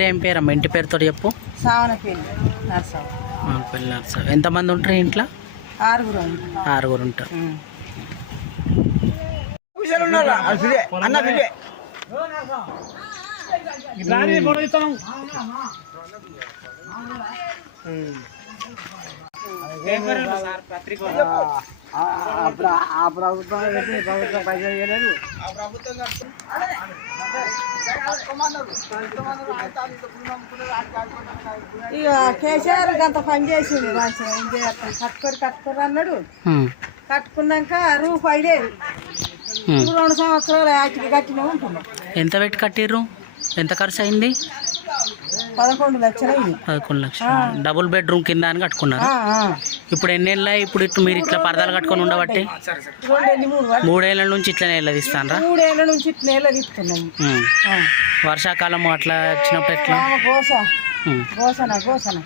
ఏం పేరు అమ్మ ఇంటి పేరుతో చెప్పు. సావనపల్లి నర్సావు. ఎంతమంది ఉంటారు ఇంట్లో? ఆరుగురు ఆరుగురు ఉంటారు. ఆ ప్రభుత్వం ఏంటి? ప్రభుత్వం పైసలు ఇవ్వలేదు ఇక కేసీఆర్ అంత పని చేసింది మంచిగా ఏం చేస్తాం కట్టుకోరు కట్టుకోరు అన్నాడు. కట్టుకున్నాక ఉమ్. ఇప్పుడు రెండు సంవత్సరాలు యాక్టివ్ కట్టినా ఉంటున్నాం ఎంత పెట్టి కట్టిర్రు? ఎంత ఖర్చు అయింది? పదకొండు లక్షలు అయింది. పదకొండు లక్షలు? డబుల్ బెడ్రూమ్ కింద అని కట్టుకున్నారు. ఇప్పుడు ఎన్నేళ్ళ ఇప్పుడు ఇట్లా మీరు ఇట్లా పరదాలు కట్టుకొని ఉండబట్టి? రెండేళ్ళు మూడు వాటి మూడేళ్ళ నుంచి ఇట్లనే వెళ్ళదిస్తానరా మూడేళ్ళ నుంచి ఇట్లా నేల తిప్పుతున్నాం ఆ. వర్షాకాలం అట్లా వచ్చినప్పుడు ఎట్లా. గోసన గోసన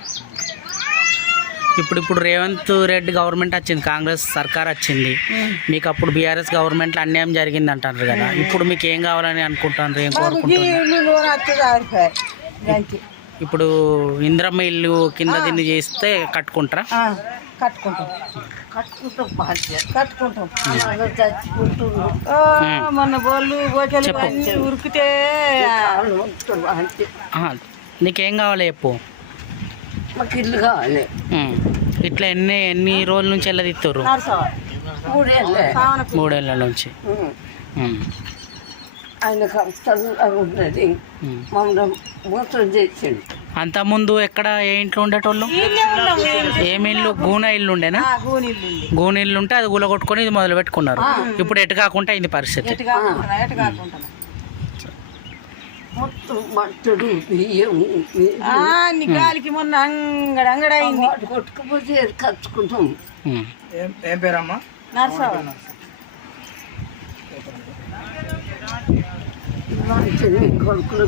ఇప్పుడు ఇప్పుడు రేవంత్ రెడ్డి గవర్నమెంట్ వచ్చింది కాంగ్రెస్ సర్కార్ వచ్చింది. మీకు అప్పుడు బీఆర్ఎస్ గవర్నమెంట్లో అన్యాయం జరిగింది అంటారు కదా ఇప్పుడు మీకు ఏం కావాలని అనుకుంటారు ఏం కోరుకుంటున్నారు? ఇప్పుడు ఇంద్రమ్మ ఇల్లు కింద దీన్ని చేస్తే కట్టుకుంటారా? కట్టుకుంటాం. కట్టుకుంటాం బోళ్ళు గోచలు. అన్నీ ఉరికితే. నీకేం కావాలి చెప్పు? మాకు ఇల్లు కావాలి. ఇట్లా ఎన్ని ఎన్ని రోజుల నుంచి వెళ్ళదిస్తారు మూడేళ్ళ నుంచి. ఉమ్. ఆయన కష్టాలు అవి ఉన్నది. ఉమ్. మమ్మల్ని మోసం చేసిండు. అంతకుముందు ఎక్కడ ఏ ఇంట్లో ఉండేటోళ్ళు? ఏమి ఇల్లు? గూన ఇల్లు ఉండేనా? గూన ఇల్లు ఉంటే అది గులగొట్టుకొని ఇది మొదలు పెట్టుకున్నారు. ఇప్పుడు ఎటు కాకుండా అయింది పరిస్థితి. మొత్తం బియ్యం గాలికి మొన్న అంగడ అంగడైంది కొట్టుకుపోతే ఉమ్. ఏం పేరమ్మా? నర్సవ ঘরগুলো